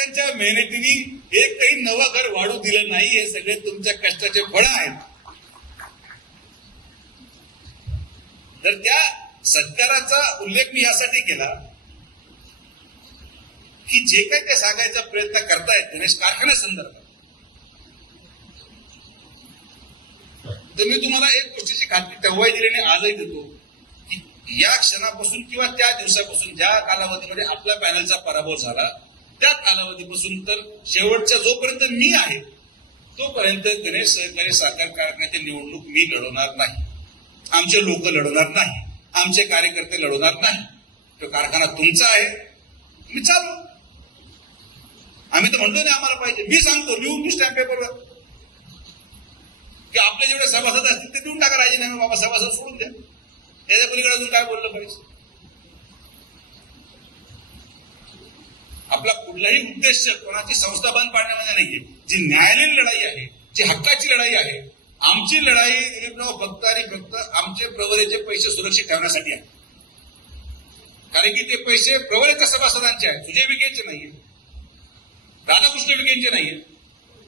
कार्यकर्त्यांच्या मेहनतीने एकही नवं घर वाढू दिलं नाही. हे सगळे तुमच्या कष्टाचे फळ आहेत. तर त्या सत्काराचा उल्लेख मी यासाठी केला की जे काही ते सांगायचा प्रयत्न करतायत गणेश कारखान्यासंदर्भात, तर मी तुम्हाला एक गोष्टीची खात्री तेव्हाही दिली आणि आजही देतो की या क्षणापासून किंवा त्या दिवसापासून ज्या कालावधीमध्ये आपल्या पॅनलचा पराभव झाला त्या कालावधीपासून तर शेवटच्या जोपर्यंत मी आहे तोपर्यंत गणेश सहकारी साखर कारखान्याची निवडणूक मी लढवणार नाही, आमचे लोक लढवणार नाही, आमचे कार्यकर्ते लढवणार नाही. तो कारखाना तुमचा आहे, मी चालू. आम्ही तर म्हणतो नाही आम्हाला पाहिजे. मी सांगतो लिहून मी स्टॅम्प पेपरवर की आपले जेवढे सभासद असतील ते देऊन टाका राजीनामे, बाबा सभासद सोडून द्या. त्याच्या पलीकडे अजून काय बोललं पाहिजे? आपला कुठलाही उद्देश कोणाची संस्था बंद पाडण्यामध्ये नाहीये. जी न्यायालयीन लढाई आहे, जी हक्काची लढाई आहे, आमची लढाई दिलीपराव फक्त आणि फक्त आमचे प्रवरेचे पैसे सुरक्षित ठेवण्यासाठी आहे. कारण की ते पैसे प्रवरेच्या सभासदांचे आहेत, सुजय विखेंचे नाहीये, राधाकृष्ण विखेंचे नाहीये,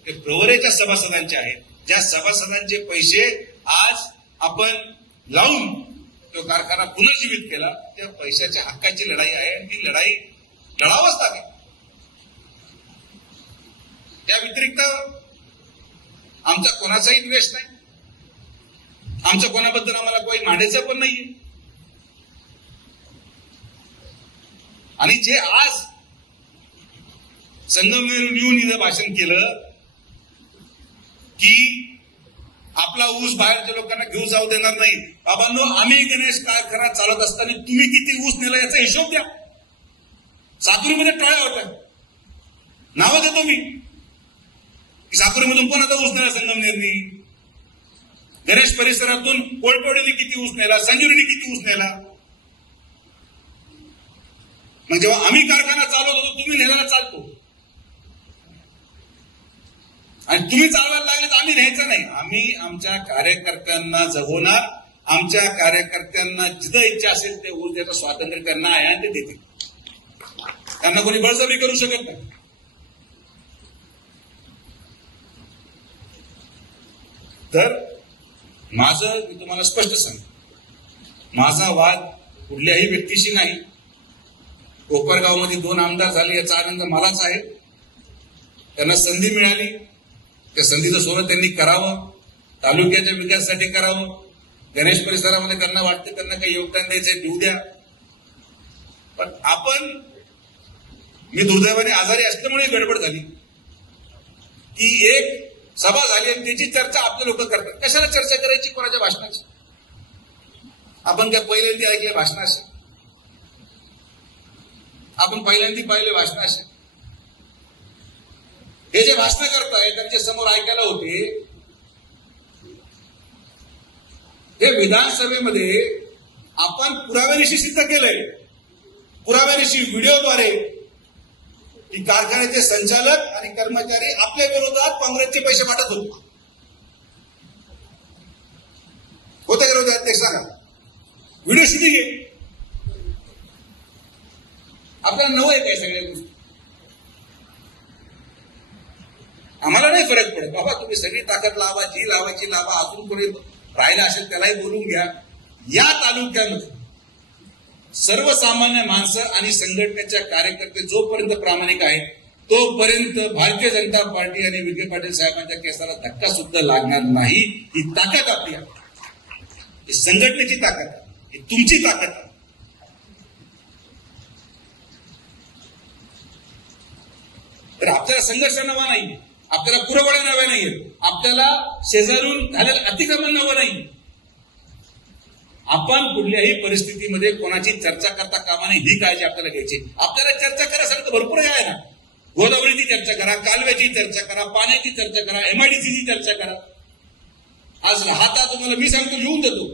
ते प्रवरेच्या सभासदांचे आहेत. ज्या सभासदांचे पैसे आज आपण लावून तो कारखाना पुनर्जीवित केला, त्या पैशाच्या हक्काची लढाई आहे आणि ती लढाई लढावंच लागेल. त्या व्यतिरिक्त आमचा कोणाचाही द्वेष नाही, आमचं कोणाबद्दल आम्हाला काही मांडायचं पण नाहीये. आणि जे आज संगमनेरून येऊन इथं भाषण केलं की आपला ऊस बाहेरच्या लोकांना घेऊन जाऊ देणार नाही. बाबांनो, आम्ही गणेश कारखाना चालत असताना तुम्ही किती ऊस नेला याचा हिशोब द्या. साकुरीमध्ये टोळ्या होत्या, नावं देतो मी की साकुरीमधून पण आता ऊस नेला संगमनेरनी, गणेश परिसरातून कोळपवडीने किती ऊस नेला, संजुरीने किती ऊस नेला. मग जेव्हा आम्ही कारखाना चालवत होतो तुम्ही नेल्याला चालतो आणि तुम्ही चालवायला लागले तर आम्ही न्यायचं नाही. आम्ही आमच्या कार्यकर्त्यांना जगवणार, आमच्या कार्यकर्त्यांना जिथं इच्छा असेल ते ऊस द्यायचं स्वातंत्र्य त्यांना आहे आणि ते देतील. त्यांना कोणी बळजबरी करू शकत नाही. तर माझं मी तुम्हाला स्पष्ट सांगतो, माझा वाद कुठल्याही व्यक्तीशी नाही. कोपरगावमध्ये 2 आमदार झाले याचा आनंद मलाच आहे. त्यांना संधी मिळाली, त्या संधीचं सोनं त्यांनी करावं, तालुक्याच्या विकासासाठी करावं. गणेश परिसरामध्ये त्यांना वाटतं त्यांना काही योगदान द्यायचंय, देऊ द्या. पण मी दुर्दैवाने आजारी असल्यामुळे गडबड झाली की एक सभा झाली आणि त्याची चर्चा आपले लोक करतात. कशाला चर्चा करायची कोणाच्या भाषणाची? आपण काय पहिल्यांदा ऐकले भाषण असे? आपण पहिल्यांदा पाहिले भाषण असे? हे जे भाषण करताय त्यांच्या समोर ऐकायला होते, हे विधानसभेमध्ये आपण पुराव्यानिशी सिद्ध केलंय. पुराव्यानिशी व्हिडिओद्वारे की कारखान्याचे संचालक आणि कर्मचारी आपल्या विरोधात काँग्रेसचे पैसे वाटत होते. होते का विरोधात ते सांगा? व्हिडिओ शूटिंग आहे. आपल्याला नवं आहे काय सगळ्या गोष्टी? आम्हाला नाही फरक पडत. बाबा तुम्ही सगळी ताकद लावा, जी लावायची लावा. अजून कोणी राहिला असेल त्यालाही बोलून घ्या. या तालुक्यामध्ये सर्वसामान्य माणसं आणि संघटनेच्या कार्यकर्ते जोपर्यंत प्रामाणिक आहेत तोपर्यंत भारतीय जनता पार्टी आणि विखे पाटील साहेबांच्या केसाला धक्का सुद्धा लागणार नाही. ही ताकद आपली आहे, ही संघटनेची ताकद आहे, ही तुमची ताकद आहे. तर आपल्याला संघर्ष नवा नाही, आपल्याला पुरवड्या नव्या नाहीये, आपल्याला शेजारून झालेलं अतिक्रमण नवं नाही. आपण कुठल्याही परिस्थितीमध्ये कोणाची चर्चा करता कामा नये, ही काळजी आपल्याला घ्यायची. आपल्याला चर्चा करायसारखं भरपूर आहे ना. गोदावरीची चर्चा करा, कालव्याची चर्चा करा, पाण्याची चर्चा करा, एमआयडीसीची चर्चा करा. आज राहता तुम्हाला मी सांगतो, लिहून देतो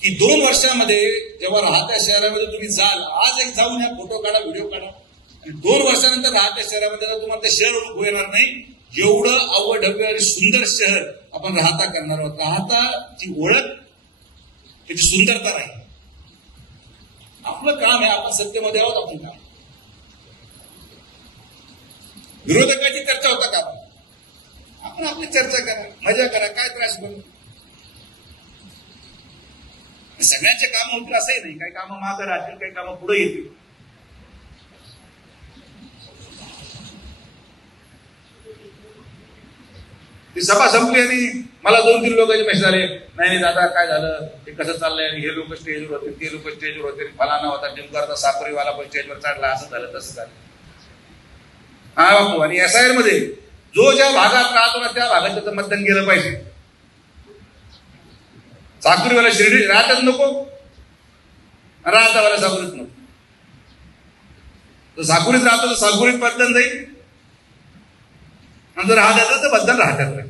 की 2 वर्षामध्ये जेव्हा राहत्या शहरामध्ये तुम्ही जाल, आज एक जाऊन या, फोटो काढा, व्हिडिओ काढा, आणि 2 वर्षानंतर राहत्या शहरामध्ये तुम्हाला ते शहर ओळखू येणार नाही. एवढं अवढव्य आणि सुंदर शहर आपण राहता करणार आहोत. राहताची ओळख, त्याची सुंदरता राहील. आपलं काम आहे, आपण सत्तेमध्ये आहोत, आपण काम. विरोधकाची चर्चा होता का आपण आपली चर्चा करा, मजा करा, काय त्रास करू. सगळ्यांचे काम होतील असंही नाही, काही कामं मागे राहतील, काही कामं पुढे येतील. ती सभा संपली आणि मला 2-3 लोकांचे मेसेज आले, नाही दादा काय झालं, ते कसं चाललंय, हे लोक स्टेजवर होते, ते लोक स्टेजवर होते, फलाना होता जिमकरता साकोरीवाला पण स्टेजवर चढला, असं झालं तसं झालं. हा बापू, आणि SIR मध्ये जो ज्या भागात राहतो ना त्या भागात त्याचं मतदान गेलं पाहिजे. साकुरीवाला शिर्डी राहतच नको, राहतावाला साकुरीत नको. तो साकुरीत राहतो तर साकुरीत मतदान जाईल, आणि जर राहत तर मतदान राहतात.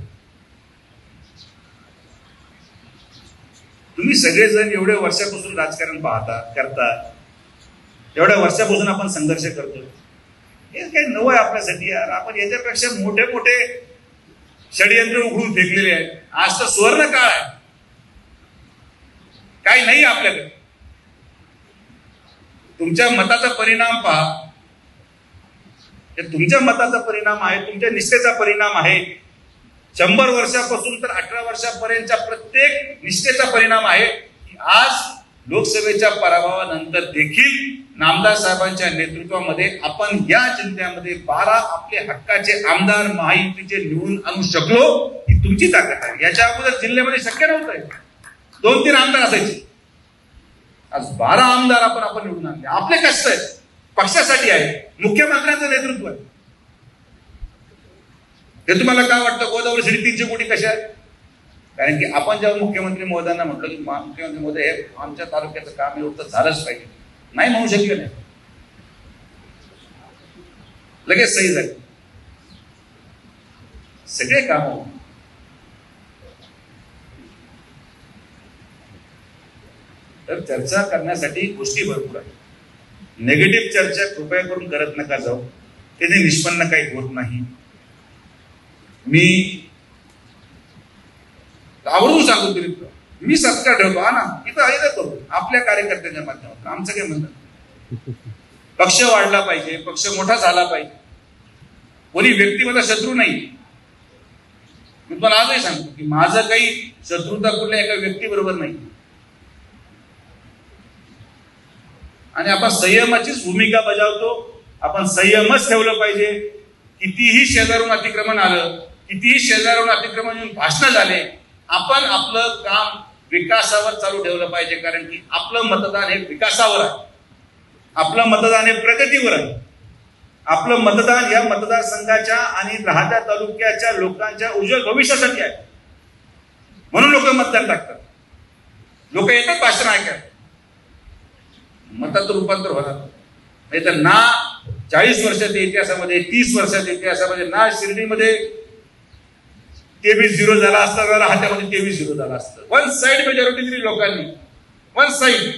तुम्ही सगळेजण एवढ्या वर्षापासून राजकारण पाहता करता, एवढ्या वर्षापासून आपण संघर्ष करतो. हे काही नवं आहे आपल्यासाठी यार. आपण याच्यापेक्षा मोठे मोठे षडयंत्र उघडून फेकलेले आहेत. आज तर सुवर्ण काळ आहे, काही नाही आपल्याकडे. तुमच्या मताचा परिणाम पहा, हे तुमच्या मताचा परिणाम आहे, तुमच्या निष्ठेचा परिणाम आहे. 100 वर्षापासून तर 18 वर्षापर्यंतच्या प्रत्येक निष्ठेचा परिणाम आहे की आज लोकसभेच्या पराभवानंतर देखील नामदार साहेबांच्या नेतृत्वामध्ये आपण या जिल्ह्यामध्ये 12 आपले हक्काचे आमदार महायुतीचे निवडून आणू शकलो, ही तुमची ताकद आहे. याच्या अगोदर जिल्ह्यामध्ये शक्य नव्हतं. 2-3 आमदार असायचे, आज 12 आमदार आपण निवडून आणले. आपले कष्ट आहे, पक्षासाठी आहे, मुख्यमंत्र्यांचं नेतृत्व आहे. हे तुम्हाला काय वाटतं गोदावरी 350 कोटी कशा आहेत? कारण की आपण जेव्हा मुख्यमंत्री महोदयांना म्हटलं की मुख्यमंत्री महोदय हे आमच्या तालुक्याचं काम एवढं तर झालंच पाहिजे, नाही म्हणू शकले नाही, लगेच सही झाली, सगळे काम. तर चर्चा करण्यासाठी गोष्टी भरपूर आहेत. नेगेटिव्ह चर्चा कृपया करून करत नका जाऊ, त्याने निष्पन्न काही होत नाही. मी आवर्जून सांगतो तरी मी सत्कार ठेवतो, हा ना, इथं करू आपल्या कार्यकर्त्यांच्या माध्यमातून. आमचं काय म्हणतात, पक्ष वाढला पाहिजे, पक्ष मोठा झाला पाहिजे, कोणी व्यक्ती माझा शत्रू नाही. मी तुम्हाला आजही सांगतो की माझं काही शत्रुता कुठल्या एका व्यक्ती बरोबर नाही. आणि आपण संयमाचीच भूमिका बजावतो. आपण संयमच ठेवलं पाहिजे. कितीही शेजारून अतिक्रमण आलं, कितीही शेजारून अतिक्रमण येऊन भाषण झाले, आपण आपलं काम विकासावर चालू ठेवलं पाहिजे. कारण की आपलं मतदान हे विकासावर आहे, आपलं मतदान हे प्रगतीवर आहे, आपलं मतदान या मतदारसंघाच्या आणि राहत्या तालुक्याच्या लोकांच्या उज्ज्वल भविष्यासाठी आहे. म्हणून लोक मतदान टाकतात, लोक येतात भाषण ऐकायला, मतात रूपांतर होणार नाही. तर ना 40 वर्षाच्या इतिहासामध्ये, 30 वर्षाच्या इतिहासामध्ये ना शिर्डीमध्ये 23-0 झाला असता, ना राहत्यामध्ये 23-0 झाला असतं. 1 साइड मेजॉरिटी दिली लोकांनी, 1 साइड.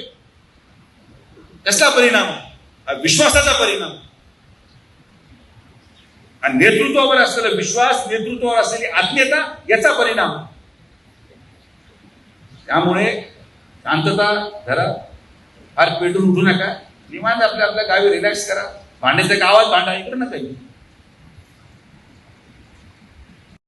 कसला परिणाम? विश्वासाचा परिणाम आणि नेतृत्वावर असलेला विश्वास, नेतृत्वावर असलेली आत्मीयता, याचा परिणाम. त्यामुळे शांतता धरा, फार पेटून उठू नका, निवांत आपल्या गावी रिलॅक्स करा. भांडायचं गावात भांडा, इकडे नका.